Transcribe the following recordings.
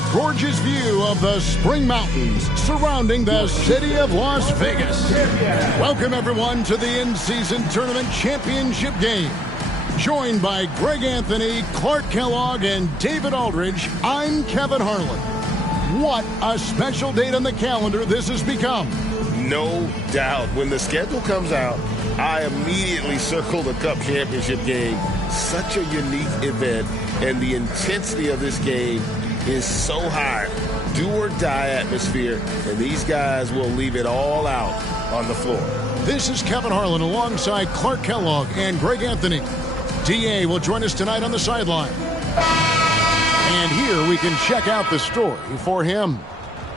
a gorgeous view of the Spring Mountains surrounding the city of Las Vegas. Welcome, everyone, to the in-season tournament championship game. Joined by Greg Anthony, Clark Kellogg, and David Aldridge, I'm Kevin Harlan. What a special date on the calendar this has become. No doubt. When the schedule comes out, I immediately circle the Cup Championship game. Such a unique event, and the intensity of this game is so high. Do-or-die atmosphere, and these guys will leave it all out on the floor. This is Kevin Harlan alongside Clark Kellogg and Greg Anthony. D.A. will join us tonight on the sideline. And here we can check out the story for him.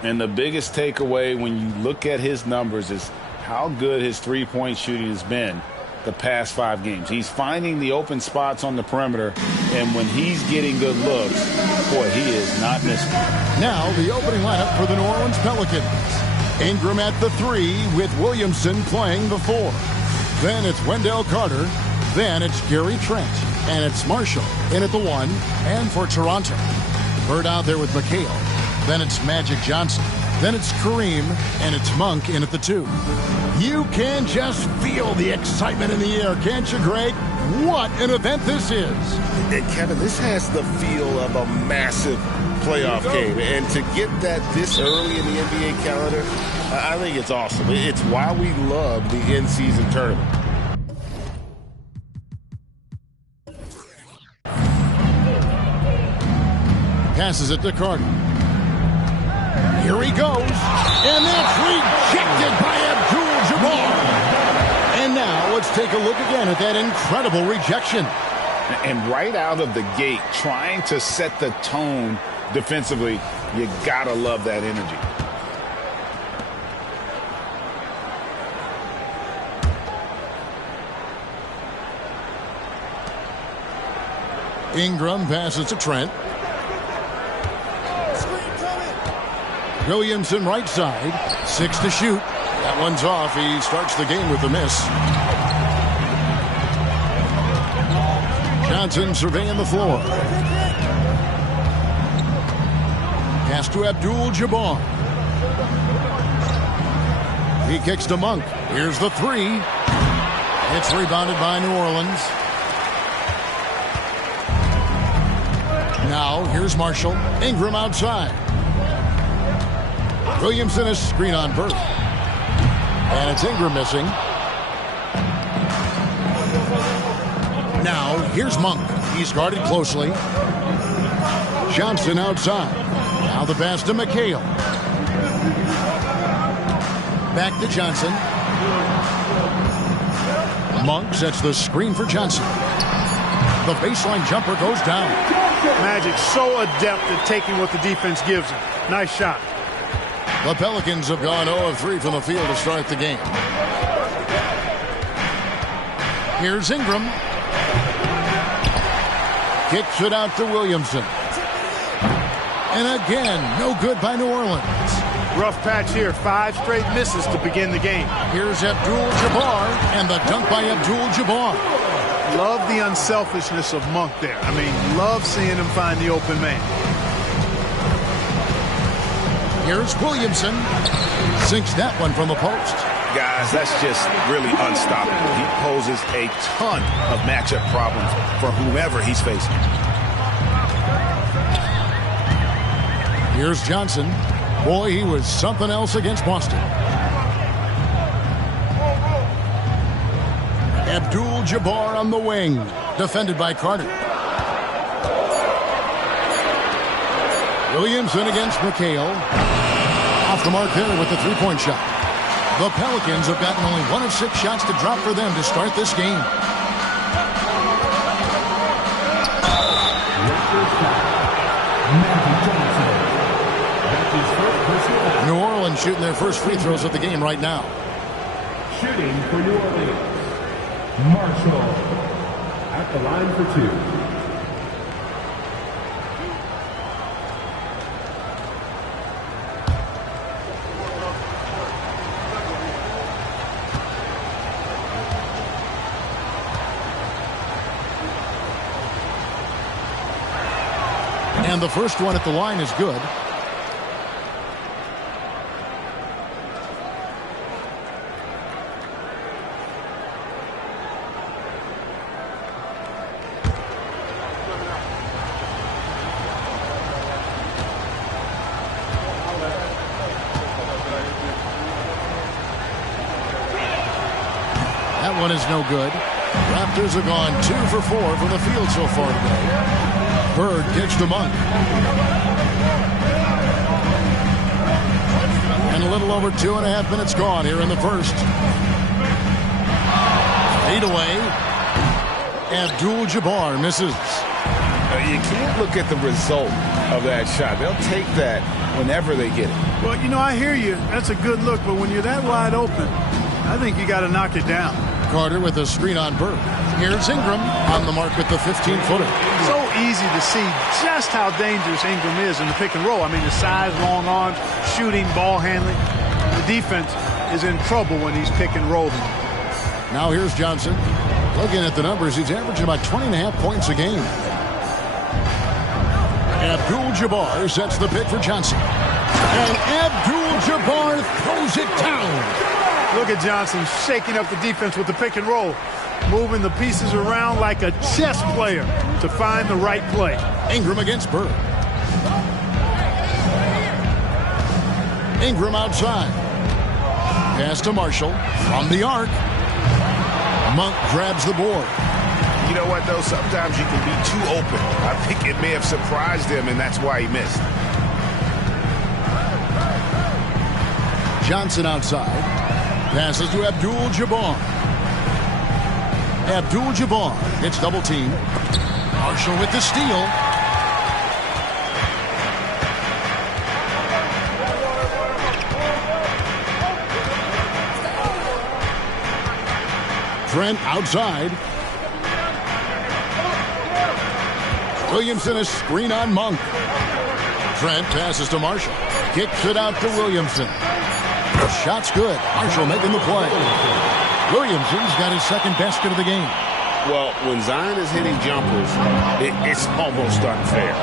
And the biggest takeaway when you look at his numbers is how good his three-point shooting has been the past 5 games. He's finding the open spots on the perimeter, and when he's getting good looks, boy, he is not missing. Now the opening lineup for the New Orleans Pelicans. Ingram at the 3 with Williamson playing the 4. Then it's Wendell Carter. Then it's Gary Trent. And it's Marshall in at the 1. And for Toronto, Bird out there with McHale. Then it's Magic Johnson. Then it's Kareem. And it's Monk in at the 2. You can just feel the excitement in the air, can't you, Greg? What an event this is. And Kevin, this has the feel of a massive playoff game. And to get that this early in the NBA calendar, I think it's awesome. It's why we love the in-season tournament. Passes it to Carter. Here he goes. And that's rejected by Abdul-Jabbar. And now let's take a look again at that incredible rejection. And right out of the gate, trying to set the tone defensively, you gotta love that energy. Ingram passes to Trent. Williamson right side. 6 to shoot. That one's off. He starts the game with a miss. Johnson surveying the floor. Pass to Abdul-Jabbar. He kicks to Monk. Here's the 3. It's rebounded by New Orleans. Now here's Marshall. Ingram outside. Williamson is screen on Bird. And it's Ingram missing. Now here's Monk. He's guarded closely. Johnson outside. Now the pass to McHale. Back to Johnson. Monk sets the screen for Johnson. The baseline jumper goes down. Magic so adept at taking what the defense gives him. Nice shot. The Pelicans have gone 0 of 3 from the field to start the game. Here's Ingram. Kicks it out to Williamson. And again, no good by New Orleans. Rough patch here. 5 straight misses to begin the game. Here's Abdul-Jabbar, and the dunk by Abdul-Jabbar. Love the unselfishness of Monk there. I mean, love seeing him find the open man. Here's Williamson. Sinks that one from the post. Guys, that's just really unstoppable. He poses a ton of matchup problems for whomever he's facing. Here's Johnson. Boy, he was something else against Boston. Abdul-Jabbar on the wing. Defended by Carter. Williamson against McHale. Off the mark there with the three-point shot. The Pelicans have gotten only 1 of 6 shots to drop for them to start this game. New Orleans shooting their first free throws of the game right now. Shooting for New Orleans, Marshall at the line for 2. And the first one at the line is good. That one is no good. Raptors have gone 2 for 4 from the field so far today. Bird gets to Monk. And a little over 2.5 minutes gone here in the first. Fade away. Abdul-Jabbar misses. You can't look at the result of that shot. They'll take that whenever they get it. Well, you know, I hear you. That's a good look, but when you're that wide open, I think you got to knock it down. Carter with a screen on Bird. Here's Ingram on the mark with the 15-footer. So easy to see just how dangerous Ingram is in the pick and roll. I mean, the size, long arms, shooting, ball handling. The defense is in trouble when he's pick and rolling. Now here's Johnson. Looking at the numbers, he's averaging about 20.5 points a game. Abdul-Jabbar sets the pick for Johnson. And Abdul-Jabbar throws it down. Look at Johnson shaking up the defense with the pick and roll, moving the pieces around like a chess player to find the right play. Ingram against Bird. Ingram outside. Pass to Marshall from the arc. Monk grabs the board. You know what, though? Sometimes you can be too open. I think it may have surprised him, and that's why he missed. Johnson outside. Passes to Abdul-Jabbar. Abdul-Jabbar gets double team. Marshall with the steal. Trent outside. Williamson a screen on Monk. Trent passes to Marshall. Kicks it out to Williamson. The shot's good. Marshall making the play. Williamson's got his second basket of the game. Well, when Zion is hitting jumpers, it's almost unfair.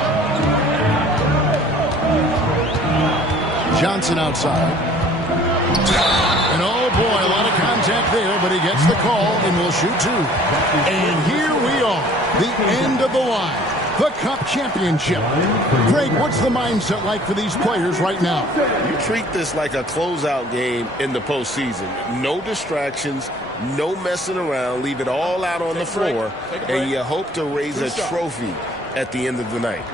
Johnson outside. And oh boy, a lot of contact there, but he gets the call and will shoot two. And here we are, the end of the line. The Cup Championship. Greg, what's the mindset like for these players right now? You treat this like a closeout game in the postseason. No distractions, no messing around. Leave it all out on the floor, and you hope to raise a trophy at the end of the night.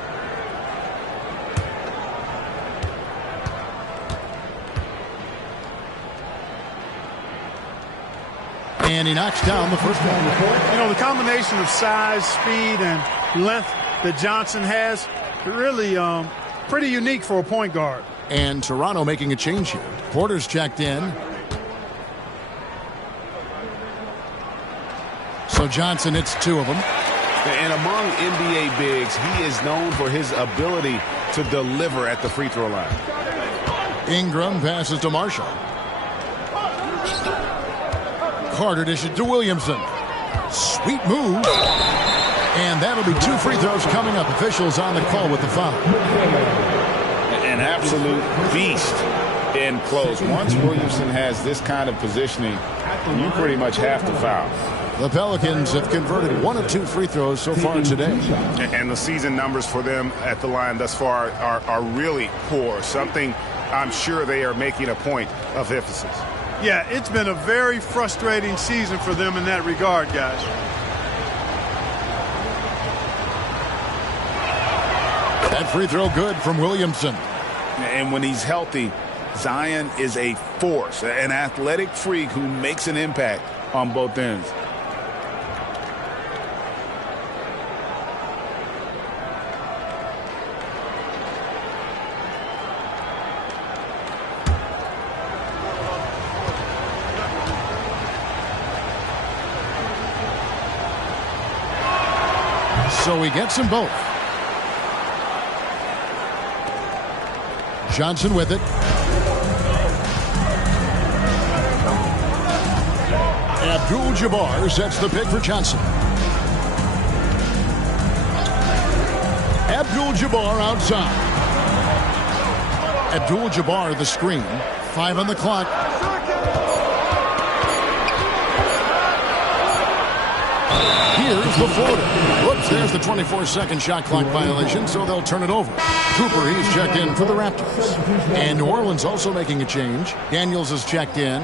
And he knocks down the first one. You know, the combination of size, speed, and length that Johnson has, really pretty unique for a point guard. And Toronto making a change here. Porter's checked in. So Johnson hits two of them. And among NBA bigs, he is known for his ability to deliver at the free throw line. Ingram passes to Marshall. Carter dishes to Williamson. Sweet move. And that'll be two free throws coming up. Officials on the call with the foul. An absolute beast in close. Once Williamson has this kind of positioning, you pretty much have to foul. The Pelicans have converted 1 of 2 free throws so far today. And the season numbers for them at the line thus far are really poor. Something I'm sure they are making a point of emphasis. Yeah, it's been a very frustrating season for them in that regard, guys. That free throw good from Williamson. And when he's healthy, Zion is a force, an athletic freak who makes an impact on both ends. So he gets them both. Johnson with it. Abdul-Jabbar sets the pick for Johnson. Abdul-Jabbar outside. Abdul-Jabbar the screen. 5 on the clock. Here's the floater. Whoops, there's the 24-second shot clock violation, so they'll turn it over. Cooper, he's checked in for the Raptors. And New Orleans also making a change. Daniels is checked in.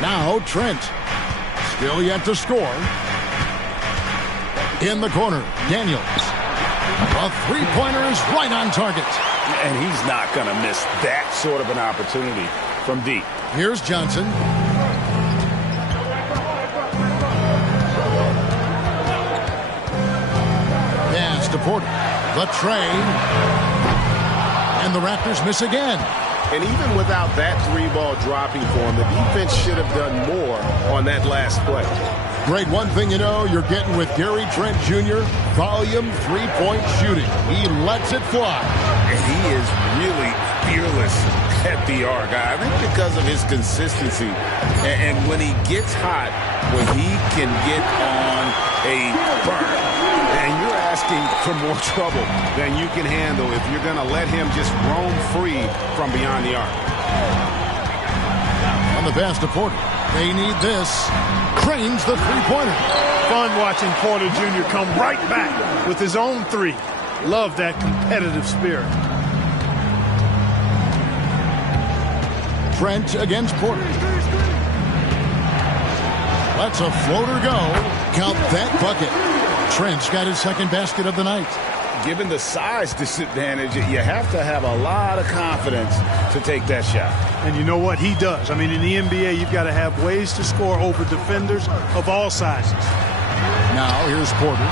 Now Trent. Still yet to score. In the corner, Daniels. A three-pointer is right on target. And he's not going to miss that sort of an opportunity from deep. Here's Johnson. Pass to Porter. The train. And the Raptors miss again. And even without that three-ball dropping for him, the defense should have done more on that last play. Great, one thing you know, you're getting with Gary Trent Jr., volume three-point shooting. He lets it fly. And he is really fearless at the arc. I think because of his consistency. And when he gets hot, when he can get on a burn, and you're asking for more trouble than you can handle if you're going to let him just roam free from beyond the arc. On the pass to Porter. They need this. Cranes the three-pointer. Fun watching Porter Jr. come right back with his own three. Love that competitive spirit. Trent against Porter. Lets a floater go. Count that bucket. Trent's got his second basket of the night. Given the size disadvantage, you have to have a lot of confidence to take that shot. And you know what? He does. I mean, in the NBA, you've got to have ways to score over defenders of all sizes. Now, here's Porter.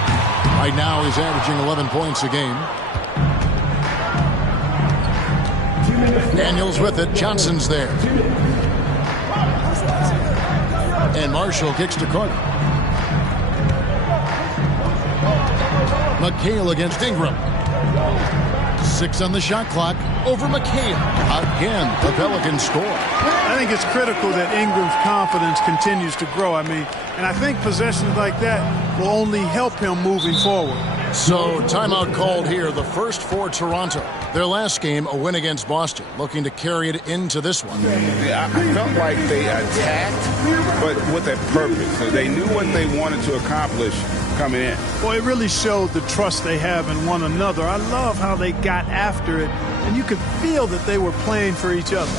Right now, he's averaging 11 points a game. Daniels with it. Johnson's there. And Marshall kicks to Carter. McHale against Ingram. 6 on the shot clock. Over McHale. Again, the Pelicans score. I think it's critical that Ingram's confidence continues to grow. I mean, and I think possessions like that will only help him moving forward. So, timeout called here. The first for Toronto. Their last game, a win against Boston. Looking to carry it into this one. I felt like they attacked, but with a purpose. They knew what they wanted to accomplish coming in. Well, it really showed the trust they have in one another. I love how they got after it, and you could feel that they were playing for each other.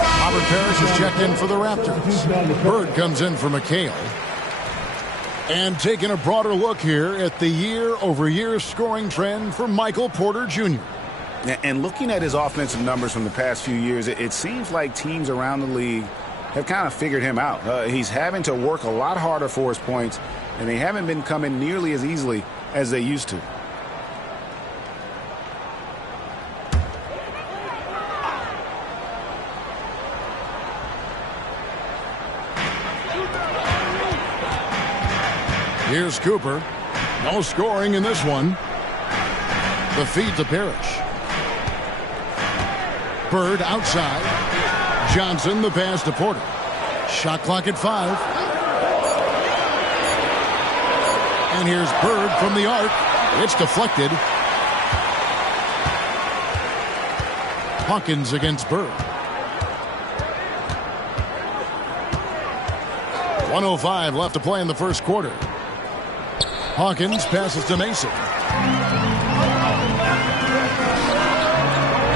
Robert Parrish is checked in for the Raptors. Bird comes in for McHale. And taking a broader look here at the year-over-year scoring trend for Michael Porter Jr. And looking at his offensive numbers from the past few years, it seems like teams around the league have kind of figured him out. He's having to work a lot harder for his points, and they haven't been coming nearly as easily as they used to. Here's Cooper. No scoring in this one. The feed to Parrish. Bird outside. Johnson the pass to Porter. Shot clock at 5. And here's Bird from the arc. It's deflected. Hawkins against Bird. 1:05 left to play in the first quarter. Hawkins passes to Mason.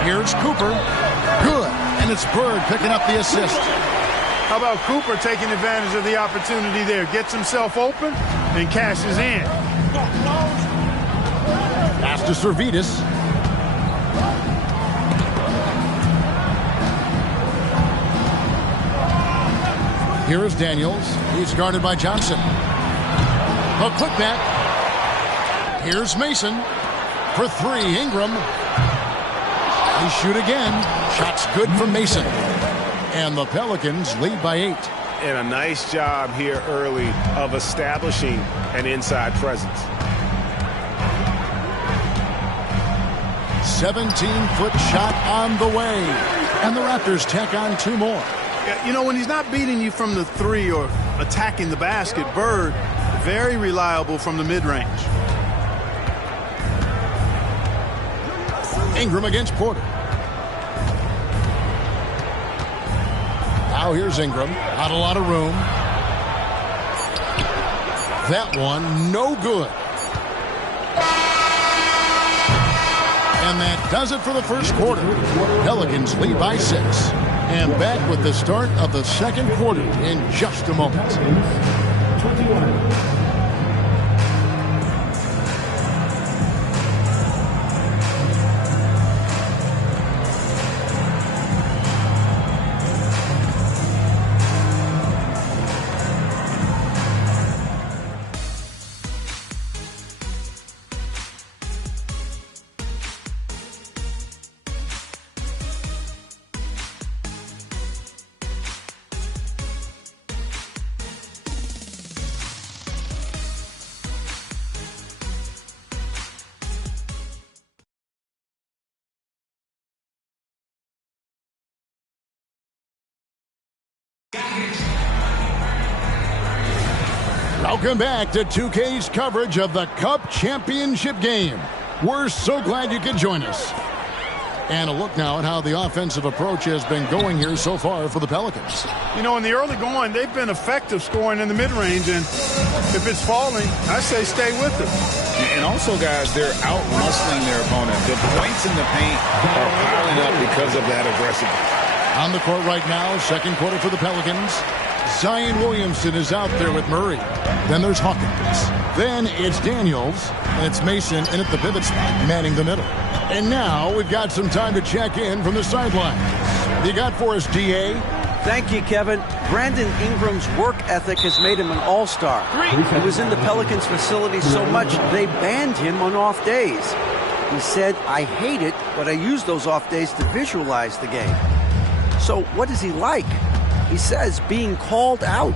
Here's Cooper. Good. And it's Bird picking up the assist. How about Cooper taking advantage of the opportunity there? Gets himself open and cashes in. Pass to Servetus. Here is Daniels. He's guarded by Johnson. A putback. Here's Mason for 3. Ingram. They shoot again. Shot's good from Mason. And the Pelicans lead by 8. And a nice job here early of establishing an inside presence. 17-foot shot on the way. And the Raptors tack on 2 more. You know, when he's not beating you from the 3 or attacking the basket, Bird, very reliable from the mid-range. Ingram against Porter. Now here's Ingram. Not a lot of room. That one, no good. And that does it for the first quarter. Pelicans lead by 6. And back with the start of the second quarter in just a moment. 21. Welcome back to 2K's coverage of the Cup Championship game. We're so glad you could join us. And a look now at how the offensive approach has been going here so far for the Pelicans. You know, in the early going, they've been effective scoring in the mid-range, and if it's falling, I say stay with it. And also, guys, they're out-muscling their opponent. The points in the paint are piling up because of that aggressiveness. On the court right now, second quarter for the Pelicans. Zion Williamson is out there with Murray. Then there's Hawkins. Then it's Daniels, and it's Mason in at the pivot spot, manning the middle. And now we've got some time to check in from the sidelines. You got for us, D.A.? Thank you, Kevin. Brandon Ingram's work ethic has made him an all-star. He was in the Pelicans facility so much they banned him on off days. He said, "I hate it, but I use those off days to visualize the game." So what is he like? He says being called out.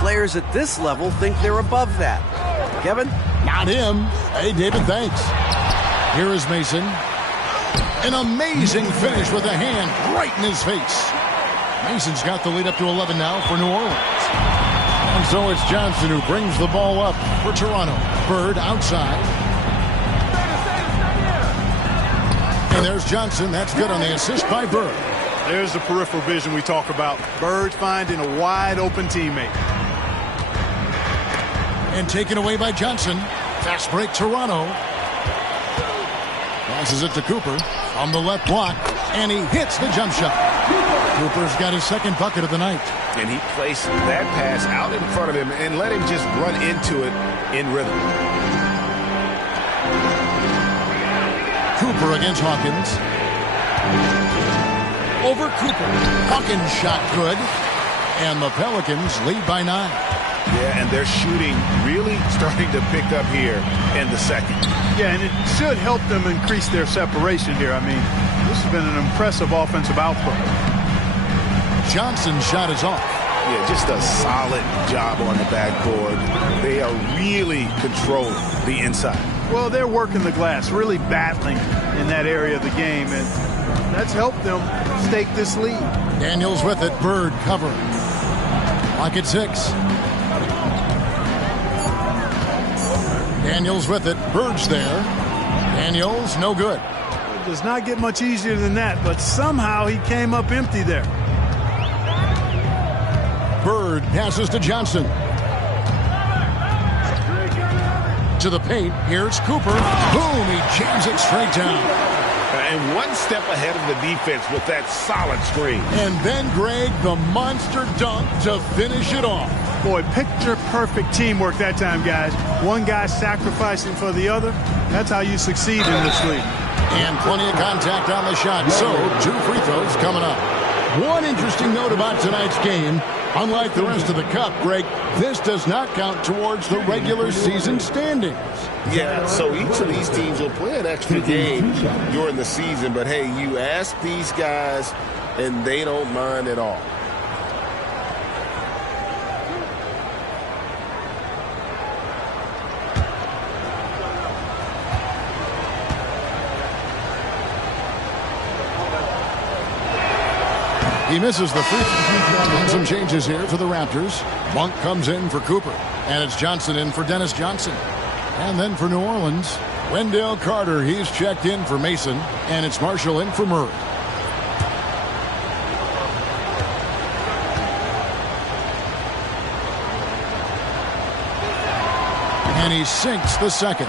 Players at this level think they're above that. Kevin? Not him. Hey, David, thanks. Here is Mason. An amazing finish with a hand right in his face. Mason's got the lead up to 11 now for New Orleans. And so it's Johnson who brings the ball up for Toronto. Bird outside. And there's Johnson. That's good on the assist by Bird. There's the peripheral vision we talk about. Bird finding a wide-open teammate. And taken away by Johnson. Fast break Toronto. Passes it to Cooper on the left block. And he hits the jump shot. Cooper's got his second bucket of the night. And he placed that pass out in front of him and let him just run into it in rhythm. Cooper against Hawkins. Over Cooper. Hawkins shot good. And the Pelicans lead by 9. Yeah, and their shooting really starting to pick up here in the second. Yeah, and it should help them increase their separation here. I mean, this has been an impressive offensive output. Johnson's shot is off. Yeah, just a solid job on the backboard. They are really controlling the inside. Well, they're working the glass, really battling in that area of the game, and that's helped them stake this lead. Daniels with it. Bird cover. Lock at 6. Daniels with it. Bird's there. Daniels, no good. It does not get much easier than that, but somehow he came up empty there. Bird passes to Johnson. To the paint. Here's Cooper. Boom! He jams it straight down. And one step ahead of the defense with that solid screen. And then Greg, the monster dunk to finish it off. Boy, picture-perfect teamwork that time, guys. One guy sacrificing for the other. That's how you succeed in this league. And plenty of contact on the shot. So, 2 free throws coming up. One interesting note about tonight's game. Unlike the rest of the Cup, Greg, this does not count towards the regular season standings. Yeah, so each of these teams will play an extra game during the season. But, hey, you ask these guys, and they don't mind at all. He misses the free throw. And some changes here for the Raptors. Monk comes in for Cooper. And it's Johnson in for Dennis Johnson. And then for New Orleans, Wendell Carter. He's checked in for Mason. And it's Marshall in for Murray. And he sinks the second.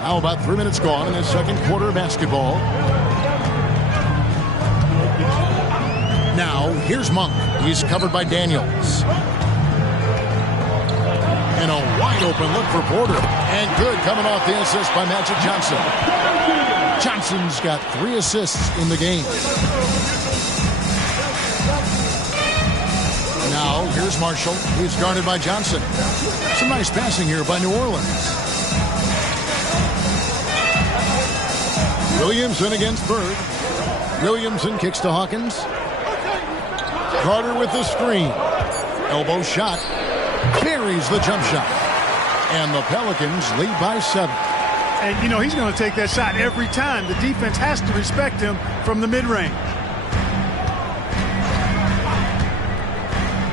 Now about 3 minutes gone in the second quarter of basketball. Now here's Monk. He's covered by Daniels. And a wide open look for Porter. And good coming off the assist by Magic Johnson. Johnson's got 3 assists in the game. Now here's Marshall. He's guarded by Johnson. Some nice passing here by New Orleans. Williamson against Bird. Williamson kicks to Hawkins. Carter with the screen. Elbow shot. Buries the jump shot. And the Pelicans lead by 7. And, you know, he's going to take that shot every time. The defense has to respect him from the mid-range.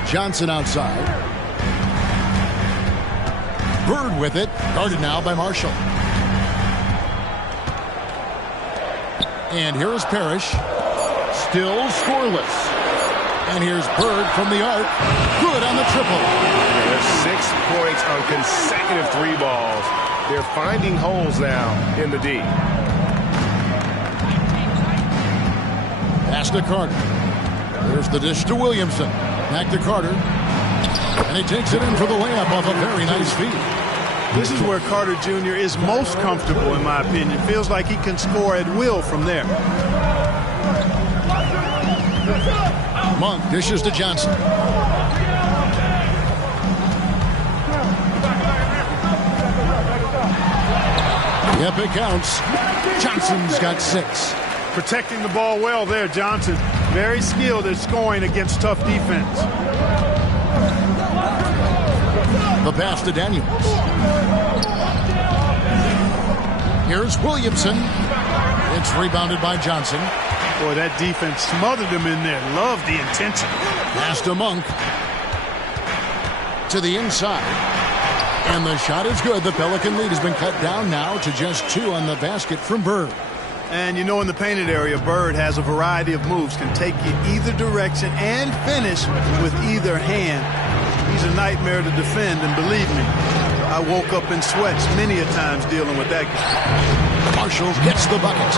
Johnson outside. Bird with it. Guarded now by Marshall. And here is Parrish. Still scoreless. And here's Bird from the arc. Good on the triple. There's 6 points on consecutive 3 balls. They're finding holes now in the D. Pass to Carter. There's the dish to Williamson. Back to Carter. And he takes it in for the layup off a very nice feed. This is where Carter Jr. is most comfortable, in my opinion. Feels like he can score at will from there. Monk dishes to Johnson. Yep, it counts. Johnson's got 6. Protecting the ball well there, Johnson. Very skilled at scoring against tough defense. The pass to Daniels. Here's Williamson. It's rebounded by Johnson. Boy, that defense smothered him in there. Love the intensity. Pass to Monk. To the inside. And the shot is good. The Pelican lead has been cut down now to just 2 on the basket from Bird. And you know, in the painted area, Bird has a variety of moves. Can take you either direction and finish with either hand. He's a nightmare to defend, and believe me, I woke up in sweats many a times dealing with that guy. Marshall gets the bucket.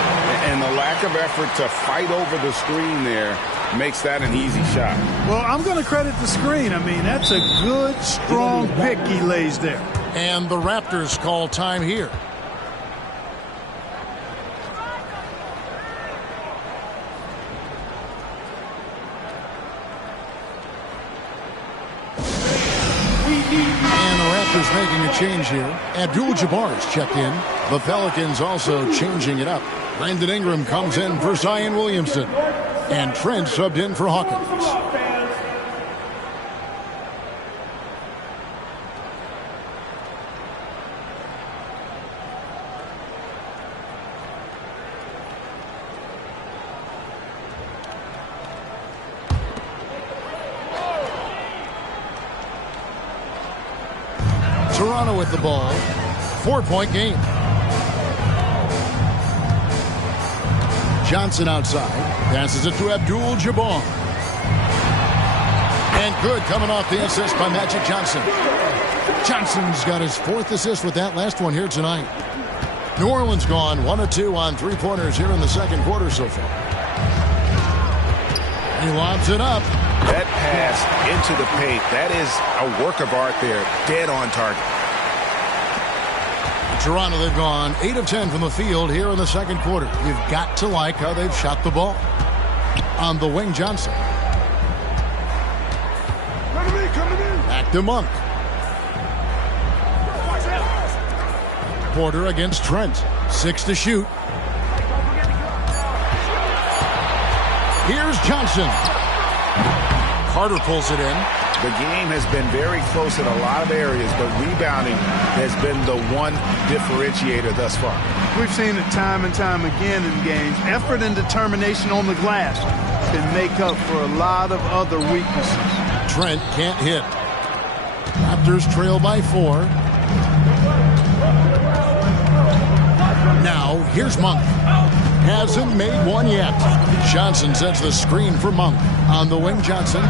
And the lack of effort to fight over the screen there makes that an easy shot. Well, I'm going to credit the screen. I mean, that's a good, strong pick he lays there. And the Raptors call time here. And the Raptors making a change here. Abdul-Jabbar's checked in. The Pelicans also changing it up. Brandon Ingram comes in for Zion Williamson. And Trent subbed in for Hawkins. Toronto with the ball. 4-point game. Johnson outside. Passes it to Abdul-Jabbar. And good coming off the assist by Magic Johnson. Johnson's got his 4th assist with that last one here tonight. New Orleans gone 1 of 2 on 3-pointers here in the second quarter so far. He lobs it up. That pass into the paint, that is a work of art there. Dead on target. Toronto, they've gone 8 of 10 from the field here in the second quarter. You've got to like how they've shot the ball. On the wing, Johnson. Back to Monk. Porter against Trent. 6 to shoot. Here's Johnson. Carter pulls it in. The game has been very close in a lot of areas, but rebounding has been the one differentiator thus far. We've seen it time and time again in games. Effort and determination on the glass can make up for a lot of other weaknesses. Trent can't hit. Raptors trail by 4. Now, here's Monk. Hasn't made one yet. Johnson sets the screen for Monk. On the wing, Johnson.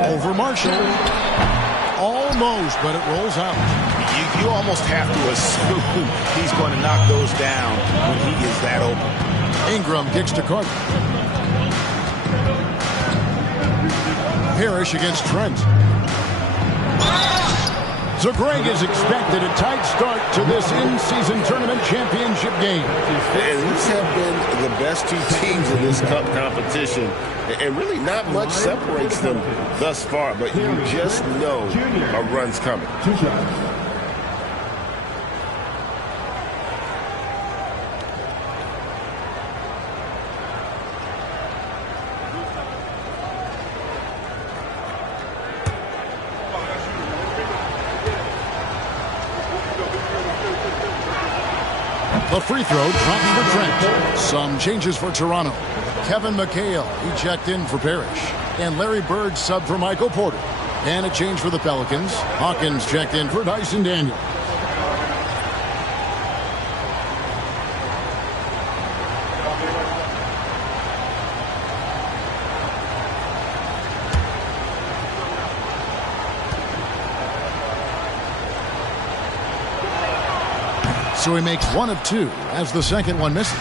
Over Marshall. Almost, but it rolls out. You almost have to assume he's going to knock those down when he is that open. Ingram kicks to Carter. Parrish against Trent. So Greg is expected a tight start to this in-season tournament championship game. And these have been the best two teams in this cup competition. And really not much separates them thus far, but you just know a run's coming. The free throw drops for Trent. Some changes for Toronto. Kevin McHale, he checked in for Parrish. And Larry Bird subbed for Michael Porter. And a change for the Pelicans. Hawkins checked in for Dyson Daniels. So he makes 1 of 2 as the second one misses.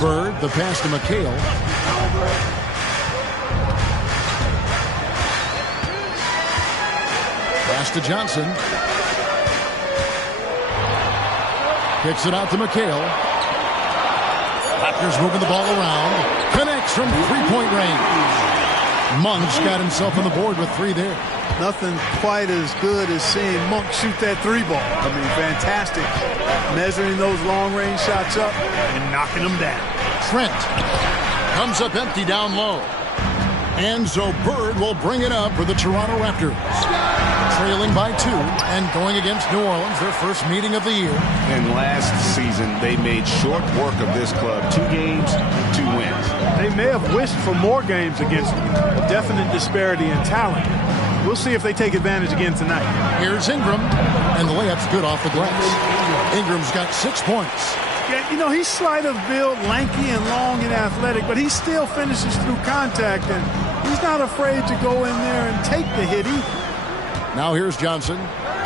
Bird, the pass to McHale. Pass to Johnson. Kicks it out to McHale. Raptors moving the ball around. Connects from three-point range. Monk's got himself on the board with 3 there. Nothing quite as good as seeing Monk shoot that 3 ball. I mean, fantastic. Measuring those long-range shots up and knocking them down. Trent comes up empty down low. And so Bird will bring it up for the Toronto Raptors. Trailing by 2 and going against New Orleans, their first meeting of the year. And last season, they made short work of this club. 2 games, 2 wins. They may have wished for more games against them. A definite disparity in talent. We'll see if they take advantage again tonight. Here's Ingram, and the layup's good off the glass. Ingram's got 6 points. Yeah, you know, he's slight of build, lanky and long and athletic, but he still finishes through contact, and he's not afraid to go in there and take the hit either. Now here's Johnson.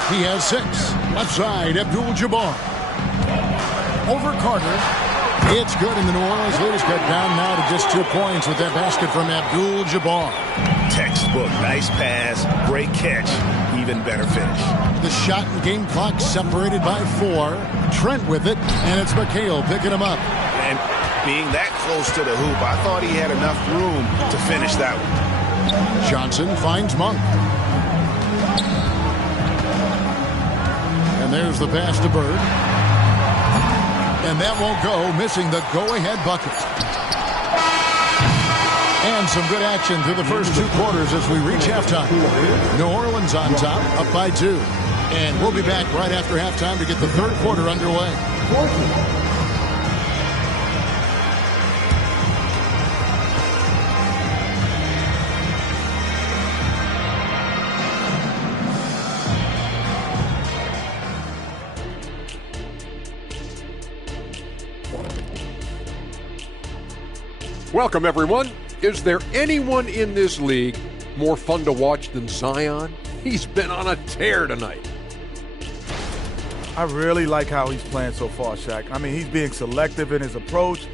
He has 6. Left side, Abdul-Jabbar. Over Carter. It's good, and the New Orleans lead is cut down now to just 2 points with that basket from Abdul-Jabbar. Textbook, nice pass, great catch, even better finish. The shot and game clock separated by 4. Trent with it, and it's McHale picking him up. And being that close to the hoop, I thought he had enough room to finish that one. Johnson finds Monk. And there's the pass to Bird. And that won't go, missing the go-ahead bucket. And some good action through the first 2 quarters as we reach halftime. New Orleans on top, up by 2. And we'll be back right after halftime to get the third quarter underway. Welcome, everyone. Is there anyone in this league more fun to watch than Zion? He's been on a tear tonight. I really like how he's playing so far, Shaq. I mean, he's being selective in his approach.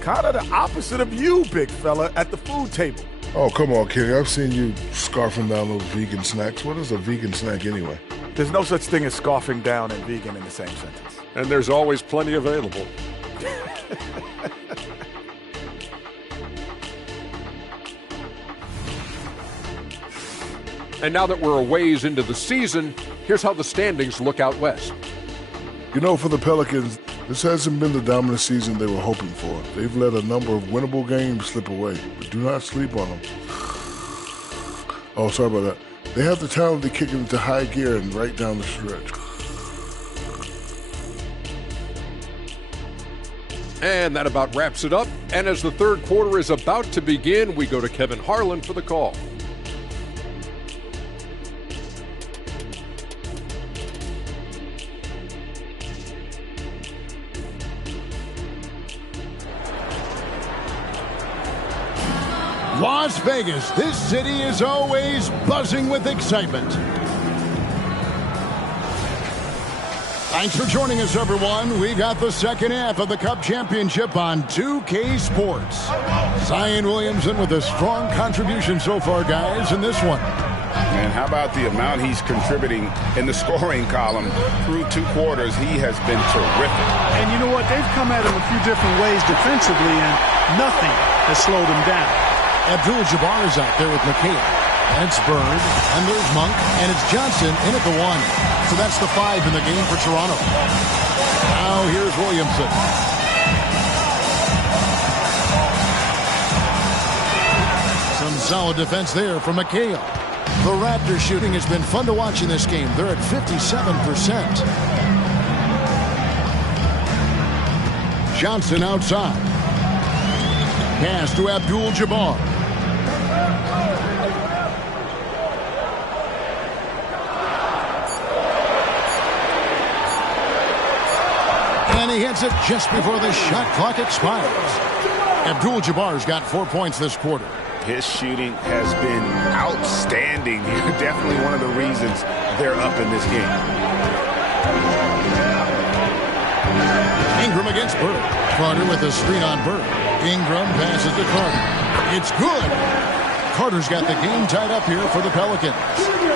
Kind of the opposite of you, big fella, at the food table. Oh, come on, Kenny. I've seen you scarfing down those vegan snacks. What is a vegan snack anyway? There's no such thing as scarfing down and vegan in the same sentence. And there's always plenty available. And now that we're a ways into the season, here's how the standings look out west. You know, for the Pelicans, This hasn't been the dominant season they were hoping for. They've let a number of winnable games slip away, but do not sleep on them. Oh, sorry about that. They have the talent to kick it into high gear and right down the stretch. And that about wraps it up. And as the third quarter is about to begin, we go to Kevin Harlan for the call. Las Vegas, this city is always buzzing with excitement. Thanks for joining us, everyone. We got the second half of the Cup Championship on 2K Sports. Zion Williamson with a strong contribution so far, guys, in this one. And how about the amount he's contributing in the scoring column through 2 quarters? He has been terrific. And you know what? They've come at him a few different ways defensively, and nothing has slowed him down. Abdul-Jabbar is out there with McHale. And it's Bird, and there's Monk, and it's Johnson in at the 1. So that's the 5 in the game for Toronto. Now here's Williamson. Some solid defense there from McHale. The Raptors shooting has been fun to watch in this game. They're at 57%. Johnson outside. Pass to Abdul-Jabbar. And he hits it just before the shot clock expires. Abdul-Jabbar's got 4 points this quarter. His shooting has been outstanding. Definitely one of the reasons they're up in this game. Ingram against Bird. Carter with a screen on Bird. Ingram passes to Carter. It's good. Carter's got the game tied up here for the Pelicans.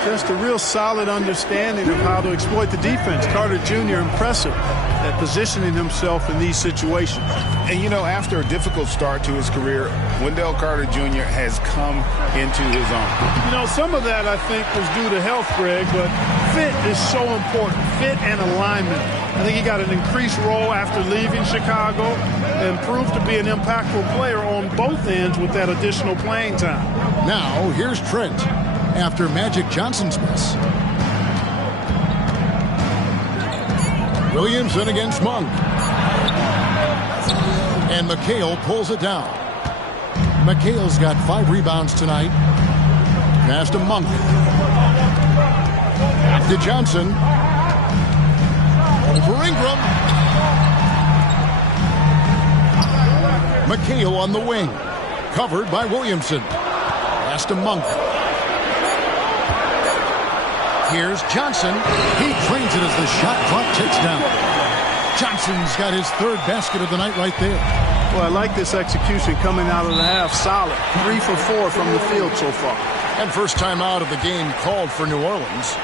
Just a real solid understanding of how to exploit the defense. Carter Jr. impressive at positioning himself in these situations. And, you know, after a difficult start to his career, Wendell Carter Jr. has come into his own. You know, some of that, I think, was due to health, Greg, but fit is so important. Fit and alignment. I think he got an increased role after leaving Chicago and proved to be an impactful player on both ends with that additional playing time. Now, here's Trent after Magic Johnson's miss. Williamson against Monk. And McHale pulls it down. McHale's got 5 rebounds tonight. Pass to Monk. To Johnson. Over Ingram. McHale on the wing. Covered by Williamson. Pass to Monk. Here's Johnson. He trains it as the shot clock ticks down. Johnson's got his 3rd basket of the night right there. Well, I like this execution coming out of the half. Solid. 3 for 4 from the field so far. And first time out of the game called for New Orleans.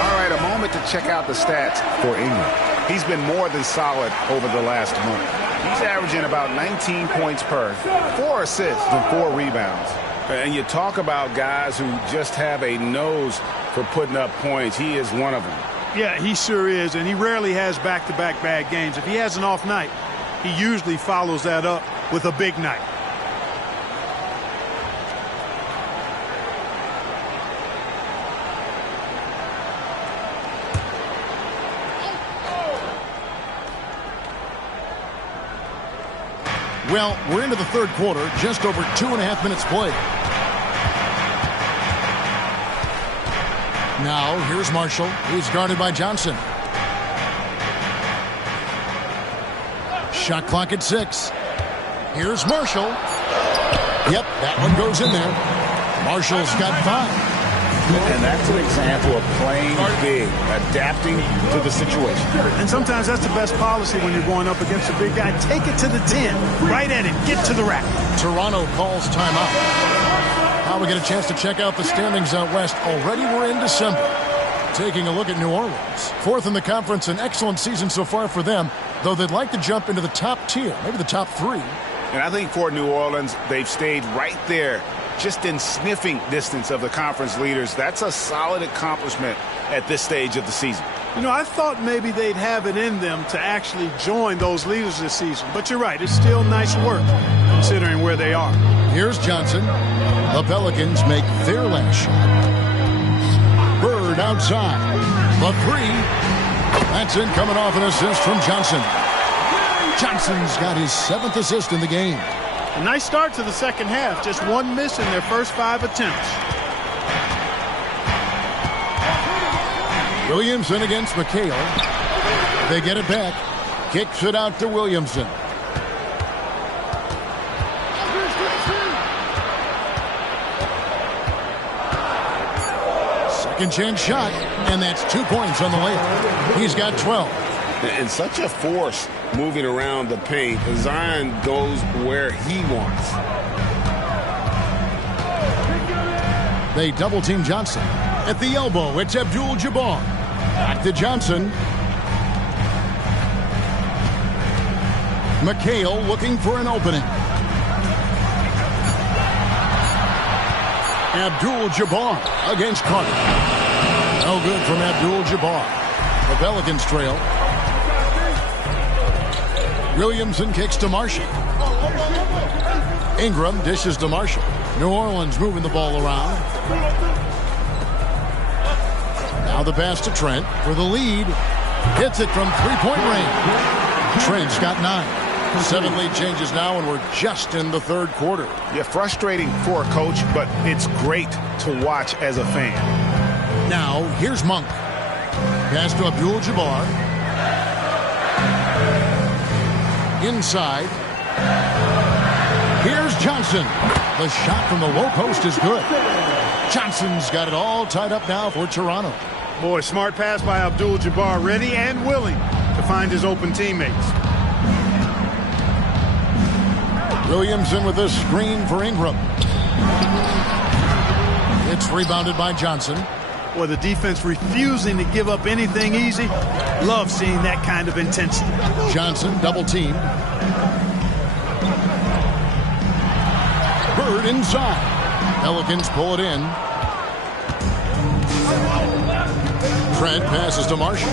All right, a moment to check out the stats for Ingram. He's been more than solid over the last month. He's averaging about 19 points per, 4 assists and 4 rebounds. And you talk about guys who just have a nose for putting up points. He is one of them. Yeah, he sure is, and he rarely has back-to-back bad games. If he has an off night, he usually follows that up with a big night. Well, we're into the 3rd quarter, just over 2.5 minutes played. Now, here's Marshall. He's guarded by Johnson. Shot clock at 6. Here's Marshall. Yep, that one goes in there. Marshall's got 5. And that's an example of playing big, adapting to the situation. And sometimes that's the best policy when you're going up against a big guy. Take it to the 10. Right at him. Get to the rack. Toronto calls timeout. Now we get a chance to check out the standings out west. Already we're in December. Taking a look at New Orleans. 4th in the conference, an excellent season so far for them, though they'd like to jump into the top tier, maybe the top 3. And I think for New Orleans, they've stayed right there, just in sniffing distance of the conference leaders. That's a solid accomplishment at this stage of the season. You know, I thought maybe they'd have it in them to actually join those leaders this season. But you're right, it's still nice work considering where they are. Here's Johnson. The Pelicans make their last shot. Bird outside. The three. That's in, coming off an assist from Johnson. Johnson's got his 7th assist in the game. A nice start to the second half. Just one miss in their first 5 attempts. Williamson against McHale. They get it back. Kicks it out to Williamson. Second chance shot, and that's 2 points on the layup. He's got 12. And such a force moving around the paint. Zion goes where he wants. They double team Johnson. At the elbow, it's Abdul-Jabbar. Back to Johnson. McHale looking for an opening. Abdul-Jabbar against Carter. No good from Abdul-Jabbar. The Pelicans trail. Williamson kicks to Marshall. Ingram dishes to Marshall. New Orleans moving the ball around. Now the pass to Trent for the lead. Hits it from three-point range. Trent's got 9. 7 lead changes now, and we're just in the third quarter. Yeah, frustrating for a coach, but it's great to watch as a fan. Now, here's Monk. Pass to Abdul-Jabbar. Inside. Here's Johnson. The shot from the low post is good. Johnson's got it all tied up now for Toronto. Boy, smart pass by Abdul-Jabbar, ready and willing to find his open teammates. Williamson with a screen for Ingram. It's rebounded by Johnson. Boy, the defense refusing to give up anything easy. Love seeing that kind of intensity. Johnson double team. Bird inside. Pelicans pull it in. Trent passes to Marshall.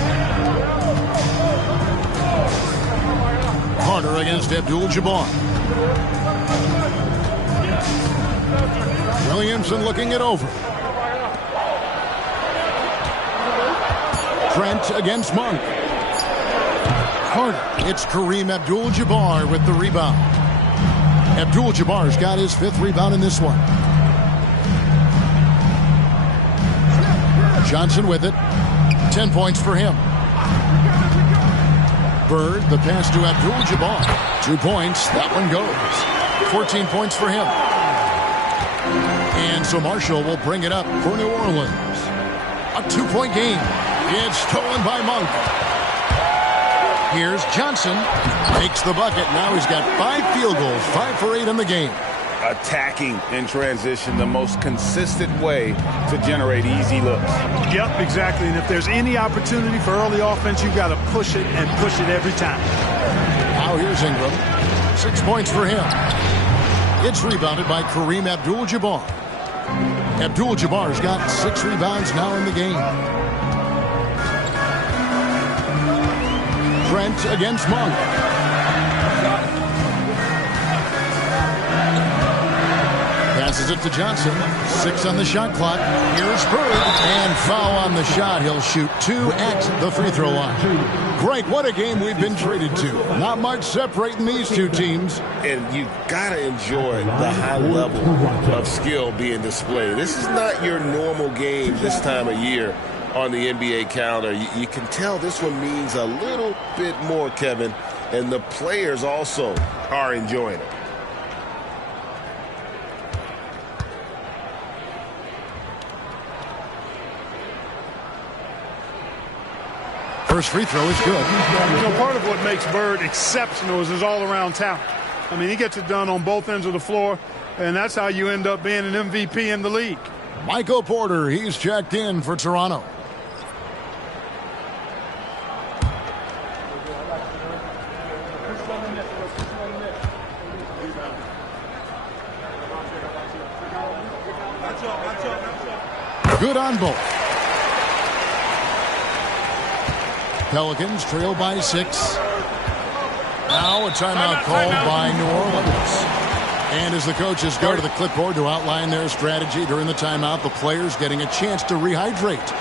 Carter against Abdul-Jabbar. Williamson looking it over. Trent against Monk. Carter. It's Kareem Abdul-Jabbar with the rebound. Abdul-Jabbar's got his 5th rebound in this one. Johnson with it. 10 points for him. Bird, the pass to Abdul-Jabbar. 2 points. That one goes. 14 points for him. And so Marshall will bring it up for New Orleans. A 2-point game. It's stolen by Monk. Here's Johnson. Makes the bucket. Now he's got 5 field goals. 5 for 8 in the game. Attacking in transition, the most consistent way to generate easy looks. Yep, exactly. And if there's any opportunity for early offense, you've got to push it and push it every time. Now here's Ingram. 6 points for him. It's rebounded by Kareem Abdul-Jabbar. Abdul-Jabbar's got 6 rebounds now in the game. Trent against Monk. Passes it to Johnson. 6 on the shot clock. Here's Bird. And foul on the shot. He'll shoot 2 at the free throw line. Great. What a game we've been treated to. Not much separating these two teams. And you got to enjoy the high level of skill being displayed. This is not your normal game this time of year on the NBA calendar. You can tell this one means a little bit more, Kevin. And the players also are enjoying it. First free throw is good. You know, part of what makes Bird exceptional is his all-around talent. I mean, he gets it done on both ends of the floor, and that's how you end up being an MVP in the league. Michael Porter, he's checked in for Toronto. Good on both. Pelicans trail by 6. Now a timeout called by New Orleans. And as the coaches go to the clipboard to outline their strategy during the timeout, the players getting a chance to rehydrate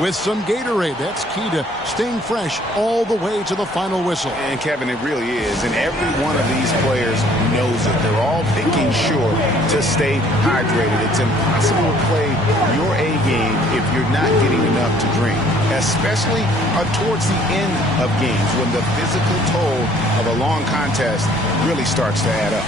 with some Gatorade. That's key to staying fresh all the way to the final whistle. And Kevin, it really is. And every one of these players knows it. They're all making sure to stay hydrated. It's impossible to play your A game if you're not getting enough to drink, especially towards the end of games when the physical toll of a long contest really starts to add up.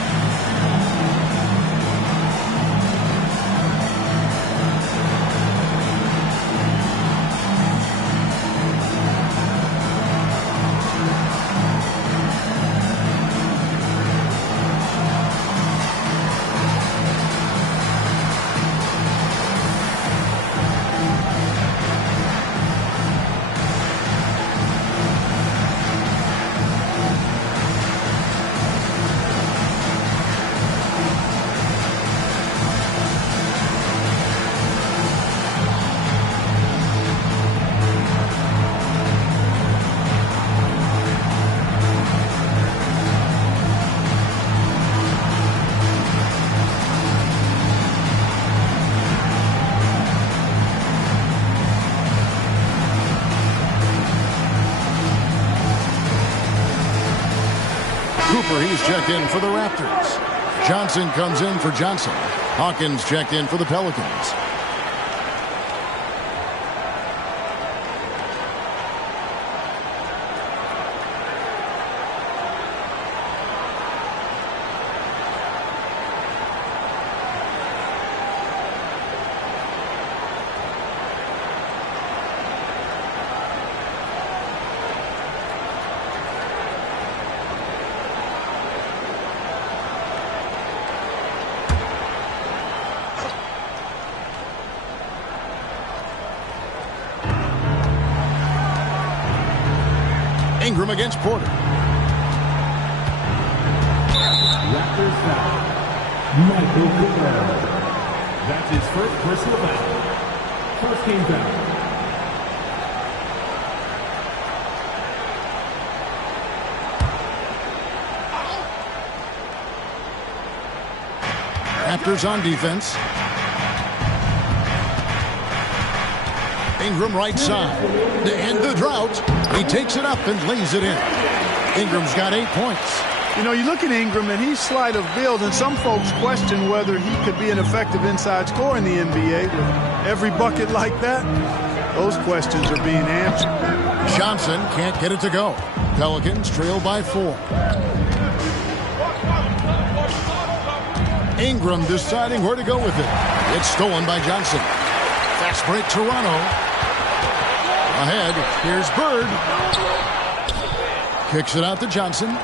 He's checked in for the Raptors. Johnson comes in for Johnson. Hawkins checked in for the Pelicans. Ingram against Porter. Raptors foul. MyNba. That's his first personal foul. First team foul. Raptors on defense. Ingram right side. To end the drought, he takes it up and lays it in. Ingram's got 8 points. You know, you look at Ingram, and he's slight of build, and some folks question whether he could be an effective inside scorer in the NBA. With every bucket like that, those questions are being answered. Johnson can't get it to go. Pelicans trail by 4. Ingram deciding where to go with it. It's stolen by Johnson. Fast break Toronto. Ahead, here's Bird. Kicks it out to Johnson.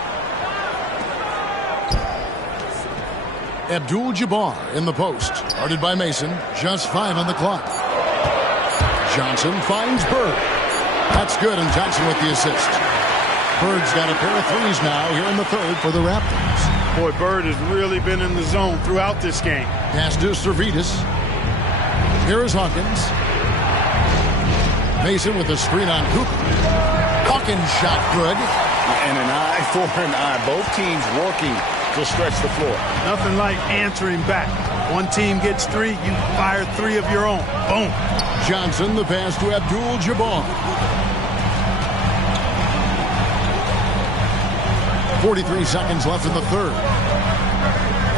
Abdul-Jabbar in the post. Guarded by Mason. Just 5 on the clock. Johnson finds Bird. That's good, and Johnson with the assist. Bird's got a pair of threes now here in the third for the Raptors. Boy, Bird has really been in the zone throughout this game. Pass to Servetus. Here is Hawkins. Mason with a screen on Cooper. Hawkins shot good. And an eye for an eye. Both teams working to stretch the floor. Nothing like answering back. One team gets 3, you fire 3 of your own. Boom. Johnson, the pass to Abdul-Jabbar. 43 seconds left in the third.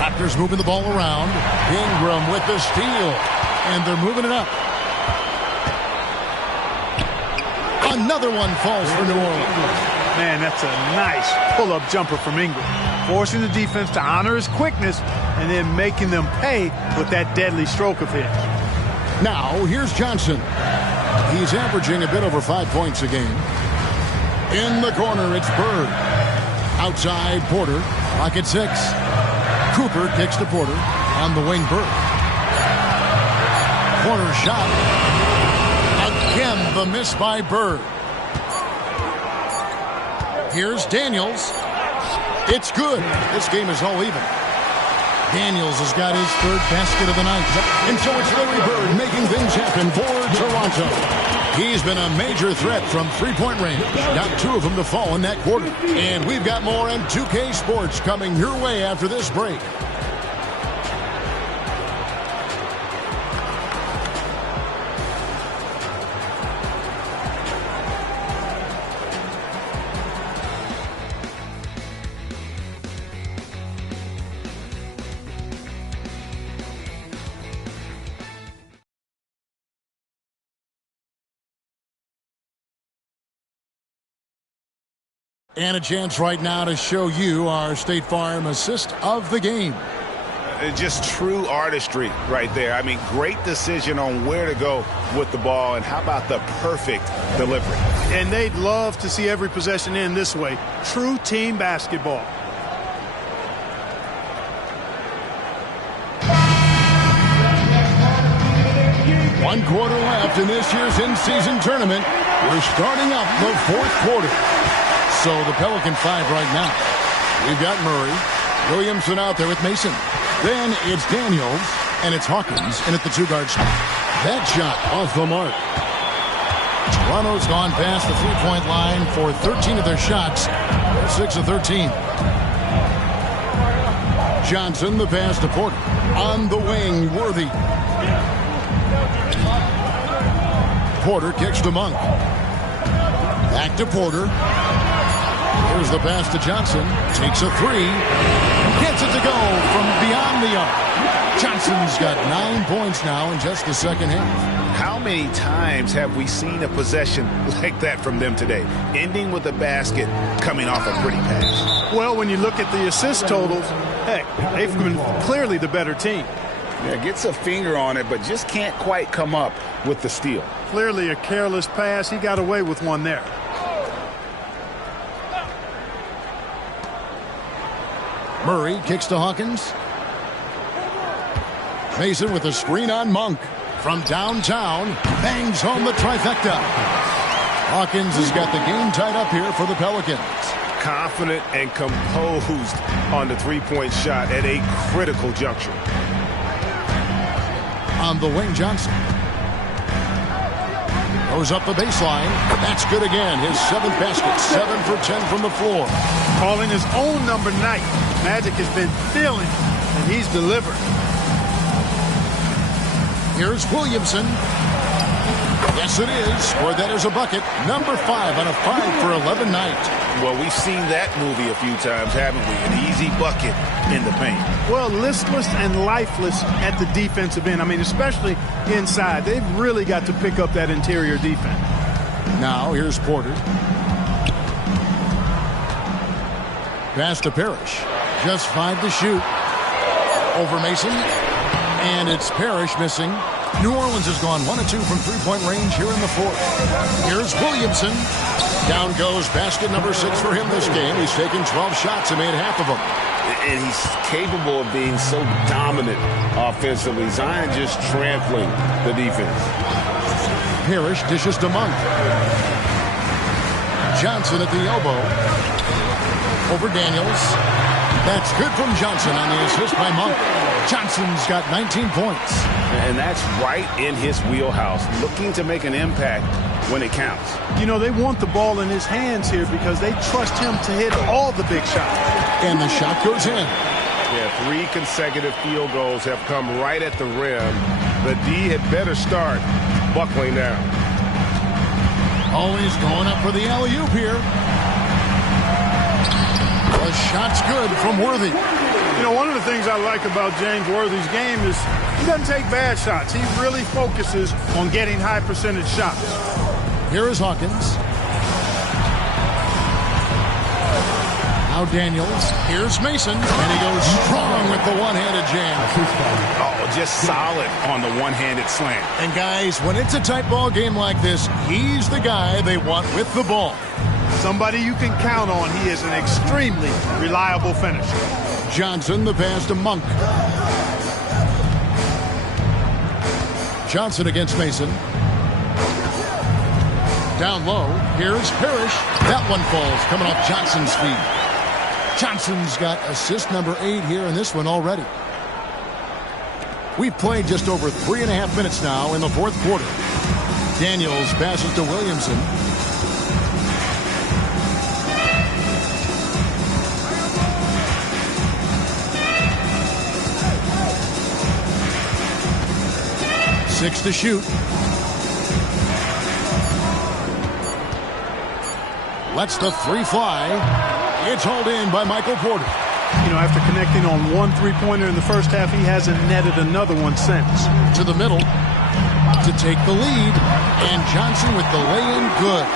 Raptors moving the ball around. Ingram with the steal. And they're moving it up. Another one falls for New Orleans. Man, that's a nice pull-up jumper from Ingram. Forcing the defense to honor his quickness and then making them pay with that deadly stroke of his. Now, here's Johnson. He's averaging a bit over 5 points a game. In the corner, it's Bird. Outside, Porter. Clock at 6. Cooper kicks to Porter. On the wing, Bird. Corner shot. Again, the miss by Bird. Here's Daniels. It's good. This game is all even. Daniels has got his third basket of the night. And so it's Larry Bird making things happen for Toronto. He's been a major threat from three-point range. Got two of them to fall in that quarter. And we've got more on 2K Sports coming your way after this break. And a chance right now to show you our State Farm assist of the game. Just true artistry right there. I mean, great decision on where to go with the ball, and how about the perfect delivery? And they'd love to see every possession end this way. True team basketball. One quarter left in this year's in-season tournament. We're starting up the fourth quarter. So the Pelican 5 right now. We've got Murray. Williamson out there with Mason. Then it's Daniels, and it's Hawkins in at the two-guard spot. That shot off the mark. Toronto's gone past the three-point line for 13 of their shots. They're 6 of 13. Johnson, the pass to Porter. On the wing, Worthy. Porter kicks to Monk. Back to Porter. Here's the pass to Johnson. Takes a three. Gets it to go from beyond the arc. Johnson's got 9 points now in just the second half. How many times have we seen a possession like that from them today? Ending with a basket, coming off a pretty pass. Well, when you look at the assist totals, heck, they've been clearly the better team. Yeah, gets a finger on it, but just can't quite come up with the steal. Clearly a careless pass. He got away with one there. Murray kicks to Hawkins. Mason with a screen on Monk. From downtown, bangs home the trifecta. Hawkins has got the game tied up here for the Pelicans. Confident and composed on the three-point shot at a critical juncture. On the wing, Johnson. Goes up the baseline. That's good again. His seventh basket. 7 for 10 from the floor. Calling his own number night. Magic has been feeling, and he's delivered. Here's Williamson. Yes, it is. Or that is a bucket. Number 5 on a 5 for 11 night. Well, we've seen that movie a few times, haven't we? An easy bucket in the paint. Well, listless and lifeless at the defensive end. I mean, especially inside. They've really got to pick up that interior defense. Now, here's Porter. Pass to Parrish. Just 5 to shoot. Over Mason. And it's Parrish missing. New Orleans has gone 1 of 2 from three-point range here in the fourth. Here's Williamson. Down goes basket number 6 for him this game. He's taken 12 shots and made half of them. And he's capable of being so dominant offensively. Zion just trampling the defense. Parrish dishes to Monk. Johnson at the elbow. Over Daniels. That's good from Johnson on the assist by Monk. Johnson's got 19 points. And that's right in his wheelhouse, looking to make an impact when it counts. You know, they want the ball in his hands here because they trust him to hit all the big shots. And the shot goes in. Yeah, 3 consecutive field goals have come right at the rim. The D had better start buckling down. Always going up for the alley-oop here. The shot's good from Worthy. You know, one of the things I like about James Worthy's game is he doesn't take bad shots. He really focuses on getting high percentage shots. Here is Hawkins. Now Daniels. Here's Mason. And he goes strong with the one-handed jam. Oh, just solid on the one-handed slam. And guys, when it's a tight ball game like this, he's the guy they want with the ball. Somebody you can count on. He is an extremely reliable finisher. Johnson, the pass to Monk. Johnson against Mason. Down low. Here's Parrish. That one falls coming off Johnson's feet. Johnson's got assist number 8 here in this one already. We've played just over 3.5 minutes now in the fourth quarter. Daniels passes to Williamson. Six to shoot. Lets the three fly. It's hauled in by Michael Porter. You know, after connecting on one three-pointer in the first half, he hasn't netted another one since. To the middle to take the lead. And Johnson with the lay-in good.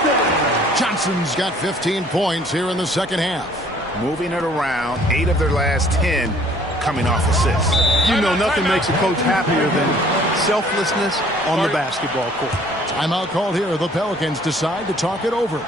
Johnson's got 15 points here in the second half. Moving it around, 8 of their last 10 coming off assists. You know, nothing makes a coach happier than selflessness on the basketball court. Timeout called here. The Pelicans decide to talk it over.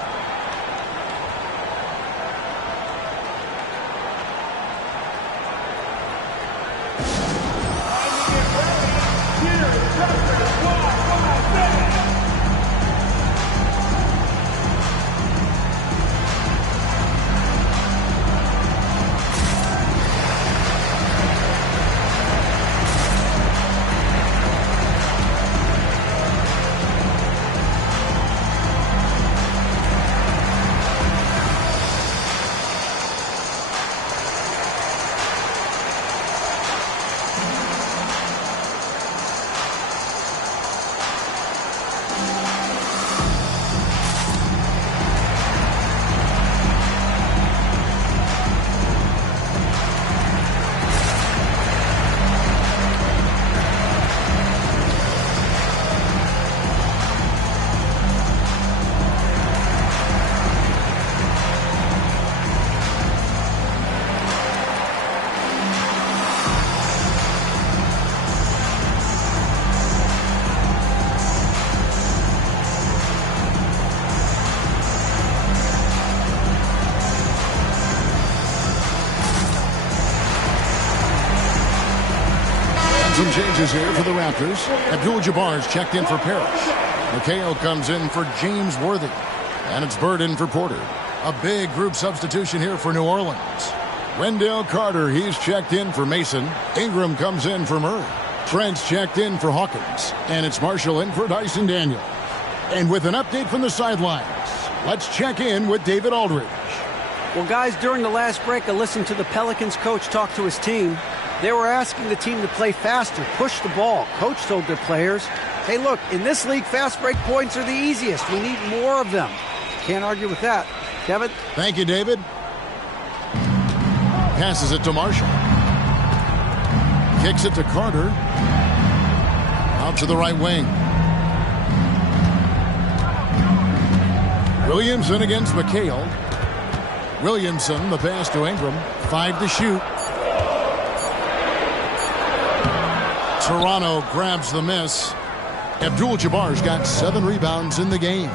Some changes here for the Raptors. Abdul-Jabbar's checked in for Parrish. McHale comes in for James Worthy. And it's Bird in for Porter. A big group substitution here for New Orleans. Wendell Carter, he's checked in for Mason. Ingram comes in for Murray. Trent's checked in for Hawkins. And it's Marshall in for Dyson Daniels. And with an update from the sidelines, let's check in with David Aldridge. Well, guys, during the last break, I listened to the Pelicans coach talk to his team. They were asking the team to play faster, push the ball. Coach told their players, hey, look, in this league, fast break points are the easiest. We need more of them. Can't argue with that. Kevin? Thank you, David. Passes it to Marshall. Kicks it to Carter. Out to the right wing. Williamson against McHale. Williamson, the pass to Ingram. 5 to shoot. Toronto grabs the miss. Abdul-Jabbar's got 7 rebounds in the game.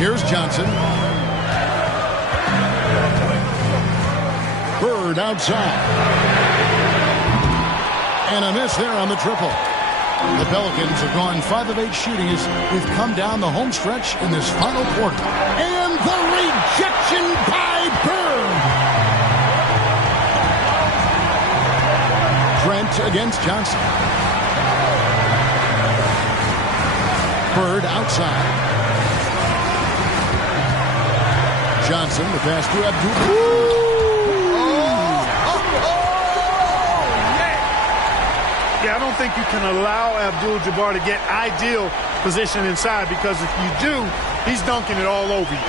Here's Johnson. Bird outside. And a miss there on the triple. The Pelicans have gone 5 of 8 shooting as we've come down the home stretch in this final quarter. And the rejection by Bird. Trent against Johnson. Bird outside. Johnson, the pass to Abdul. Yeah, I don't think you can allow Abdul-Jabbar to get ideal position inside, because if you do, he's dunking it all over you.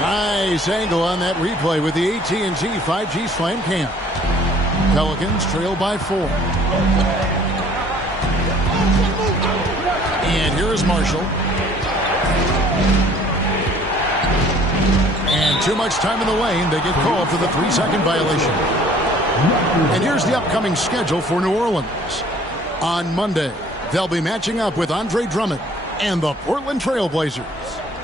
Nice angle on that replay with the AT&T 5G Slam Cam. Pelicans trail by 4. And here is Marshall. And too much time in the lane. They get called for the 3-second violation. And here's the upcoming schedule for New Orleans. On Monday, they'll be matching up with Andre Drummond and the Portland Trail Blazers.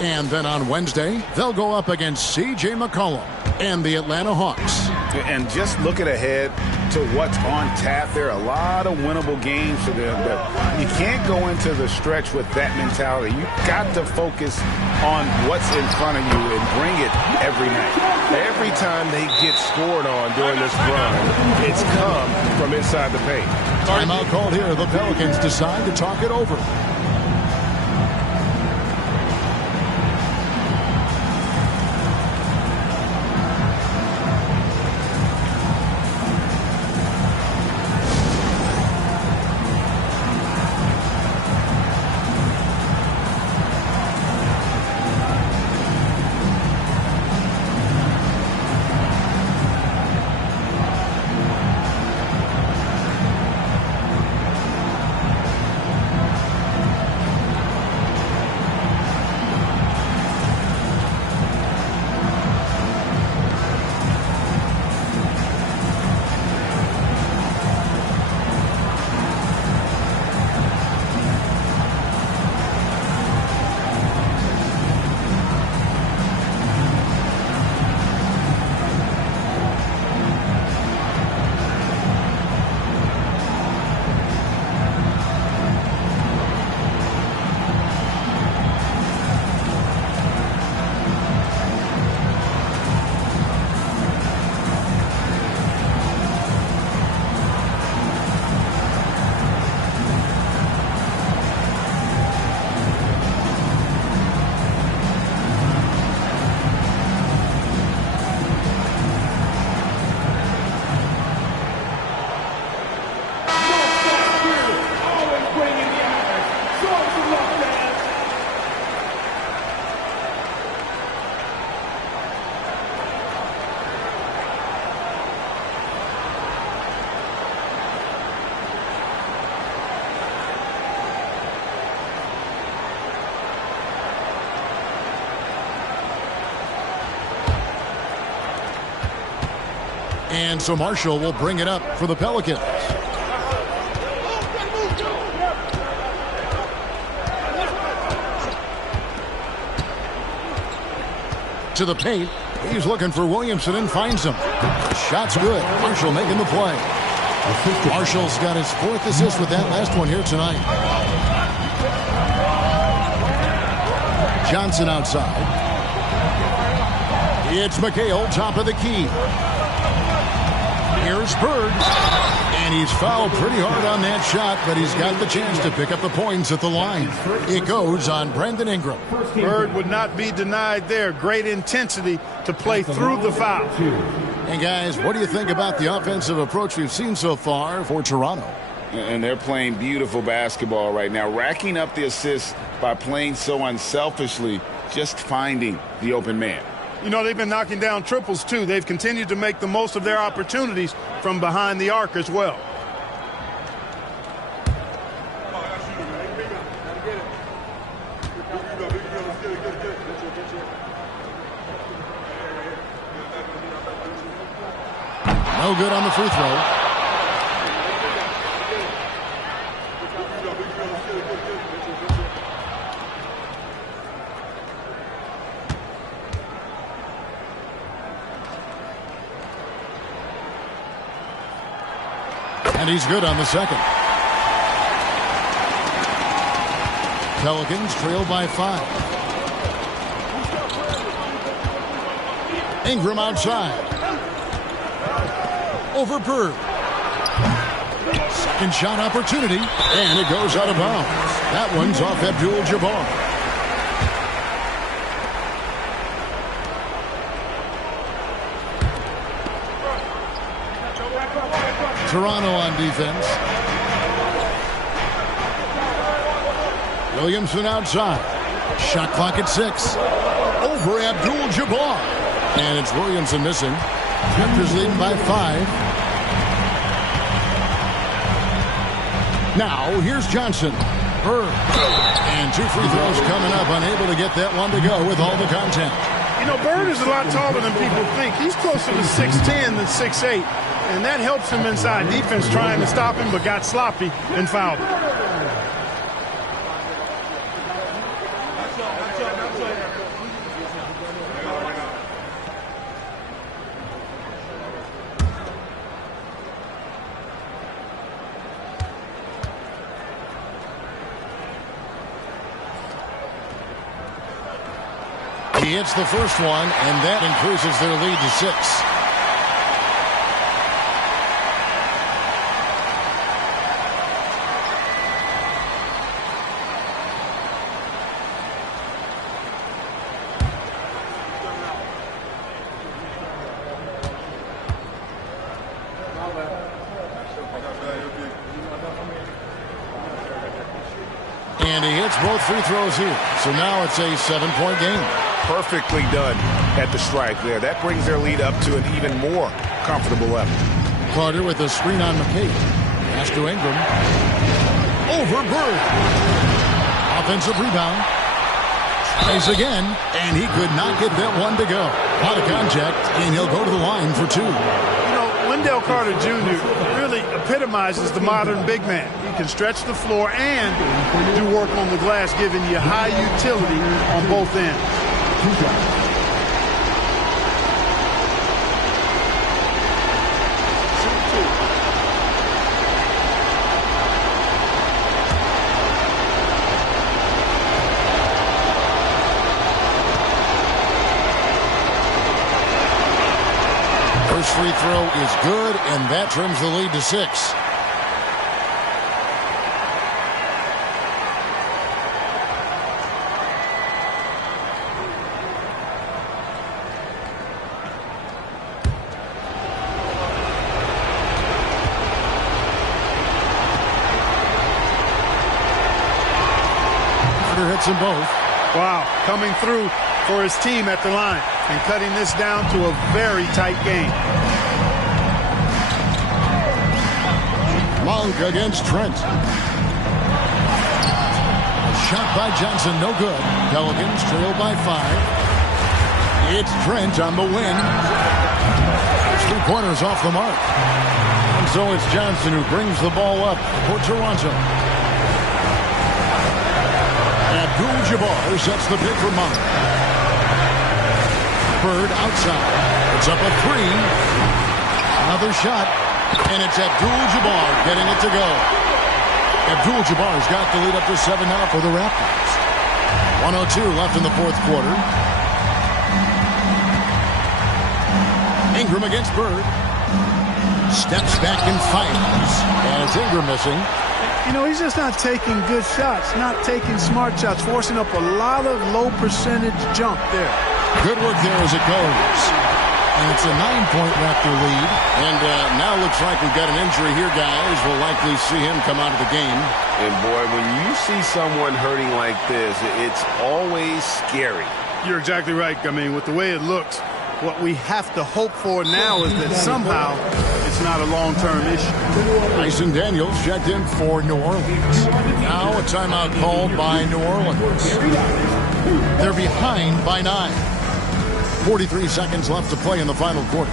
And then on Wednesday, they'll go up against C.J. McCollum and the Atlanta Hawks. And just looking ahead to what's on tap. There are a lot of winnable games for them, but you can't go into the stretch with that mentality. You've got to focus on what's in front of you and bring it every night. Every time they get scored on during this run, it's come from inside the paint. Timeout called here. The Pelicans decide to talk it over. And so Marshall will bring it up for the Pelicans. To the paint. He's looking for Williamson and finds him. Shot's good. Marshall making the play. Marshall's got his 4th assist with that last one here tonight. Johnson outside. It's McHale, top of the key. Here's Bird. And he's fouled pretty hard on that shot, but he's got the chance to pick up the points at the line. It goes on Brandon Ingram. Bird would not be denied there. Great intensity to play through the foul. And guys, what do you think about the offensive approach we've seen so far for Toronto? And they're playing beautiful basketball right now, racking up the assists by playing so unselfishly, just finding the open man. You know, they've been knocking down triples, too. They've continued to make the most of their opportunities from behind the arc as well. No good on the free throw. And he's good on the second. Pelicans trail by 5. Ingram outside. Over Bird. Second shot opportunity. And it goes out of bounds. That one's off Abdul-Jabbar. Toronto on defense. Williamson outside. Shot clock at 6. Over Abdul-Jabbar. And it's Williamson missing. Raptors leading by 5. Now here's Johnson. Bird. And 2 free throws coming up. Unable to get that one to go with all the contact. You know, Bird is a lot taller than people think. He's closer to 6'10 than 6'8. And that helps him inside defense trying to stop him, but got sloppy and fouled. He hits the first one, and that increases their lead to 6. And he hits both free throws here. So now it's a 7-point game. Perfectly done at the strike there. That brings their lead up to an even more comfortable level. Carter with a screen on McKay. Pass to Ingram. Over Bird. Offensive rebound. Tries again, and he could not get that one to go. Out of contact, and he'll go to the line for 2. Wendell Carter Jr. really epitomizes the modern big man. He can stretch the floor and do work on the glass, giving you high utility on both ends. First free throw is good, and that trims the lead to 6. Carter hits them both. Wow, coming through for his team at the line and cutting this down to a very tight game. Monk against Trent. Shot by Johnson, no good. Pelicans trail by 5. It's Trent on the win. 3-pointers off the mark. And so it's Johnson who brings the ball up for Toronto. Abdul-Jabbar sets the pick for Monk. Bird outside. It's up a 3. Another shot. And it's Abdul-Jabbar getting it to go. Abdul-Jabbar's got the lead up to 7 now for the Raptors. 1:02 left in the fourth quarter. Ingram against Bird. Steps back and fires. And it's Ingram missing. You know, he's just not taking good shots, not taking smart shots, forcing up a lot of low percentage jump there. Good work there as it goes. And it's a 9-point Raptor lead. And now looks like we've got an injury here, guys. We'll likely see him come out of the game. And boy, when you see someone hurting like this, it's always scary. You're exactly right. I mean, with the way it looks, what we have to hope for now is that somehow it's not a long-term issue. Tyson Daniels checked in for New Orleans. Now a timeout called by New Orleans. They're behind by 9. 43 seconds left to play in the final quarter.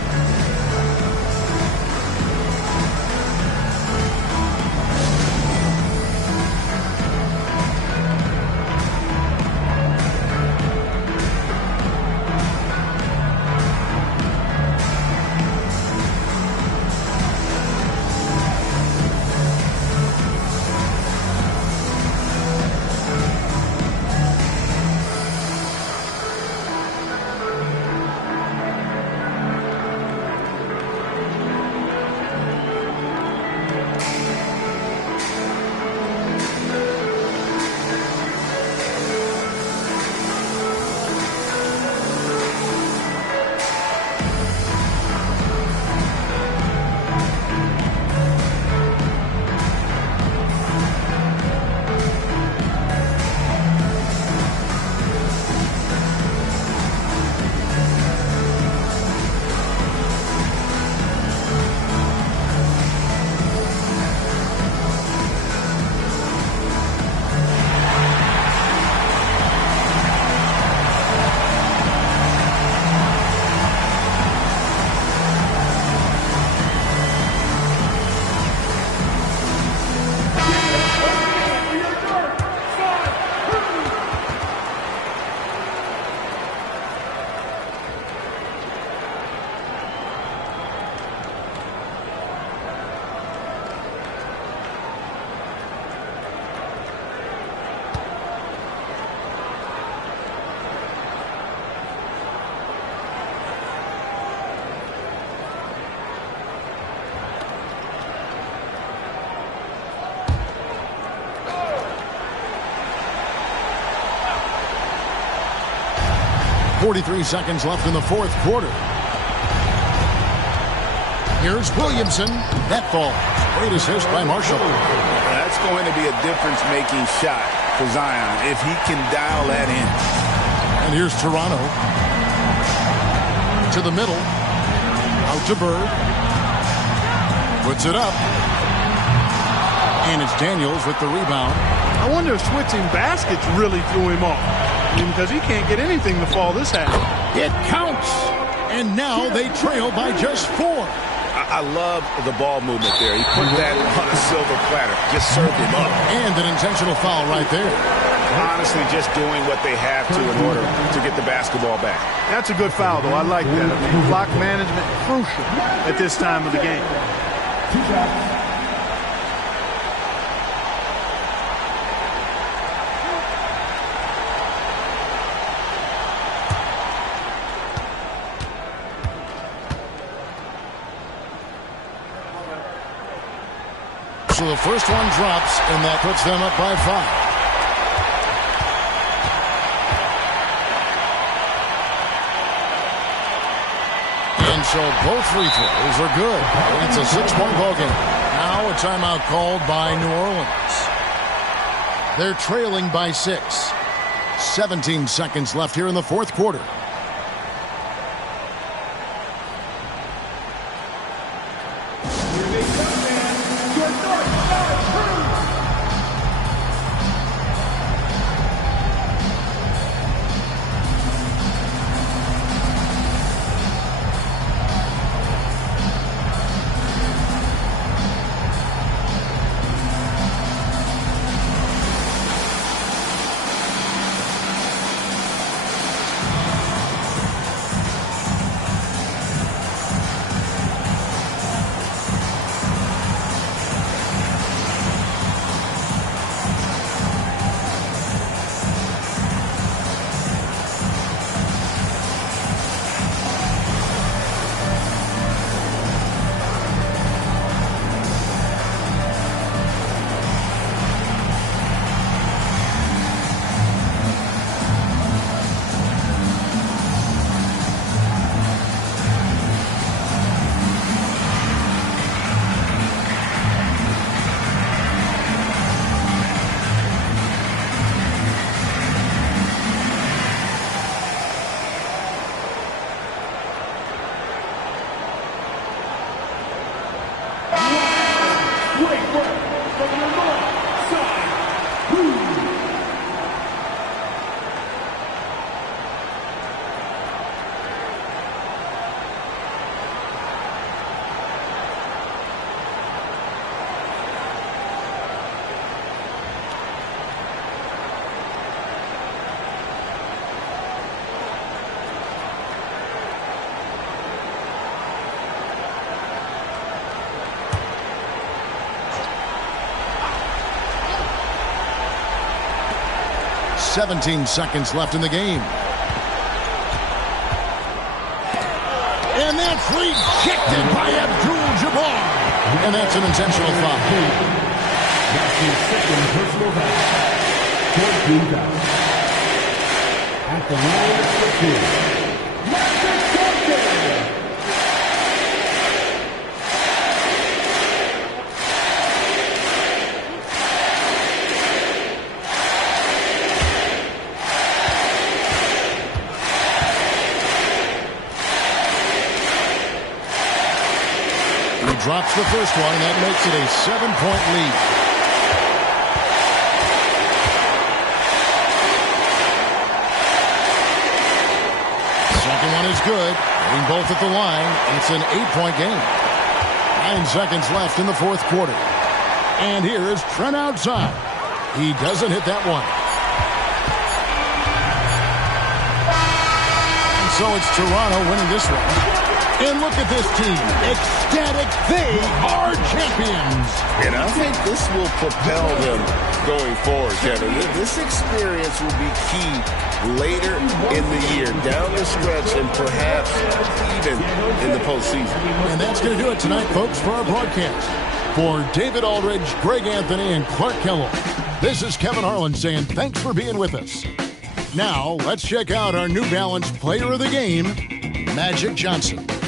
43 seconds left in the fourth quarter. Here's Williamson. That falls. Great assist by Marshall. That's going to be a difference-making shot for Zion if he can dial that in. And here's Toronto. To the middle. Out to Bird. Puts it up. And it's Daniels with the rebound. I wonder if switching baskets really threw him off. Because he can't get anything to fall this half. It counts. And now they trail by just 4. I love the ball movement there. He put that on a silver platter. Just served him up. And an intentional foul right there. Honestly, just doing what they have to in order to get the basketball back. That's a good foul, though. I like that. I mean, block management, crucial at this time of the game. So the first one drops, and that puts them up by 5. And so both free throws are good. It's a 6-point ball game. Now a timeout called by New Orleans. They're trailing by 6. 17 seconds left here in the fourth quarter. .17 seconds left in the game. And that's rejected by Abdul-Jabbar. And that's an intentional foul. That's his second personal foul. 14 foul. At the line of scrimmage. Drops the first one, and that makes it a 7-point lead. Second one is good. Hitting both at the line. It's an 8-point game. 9 seconds left in the fourth quarter. And here is Trent outside. He doesn't hit that one. And so it's Toronto winning this one. And look at this team. Ecstatic. They are champions. And I think this will propel them going forward, Kevin. This experience will be key later in the year, down the stretch, and perhaps even in the postseason. And that's going to do it tonight, folks, for our broadcast. For David Aldridge, Greg Anthony, and Clark Kellogg, this is Kevin Harlan saying thanks for being with us. Now, let's check out our New Balance player of the game, Magic Johnson.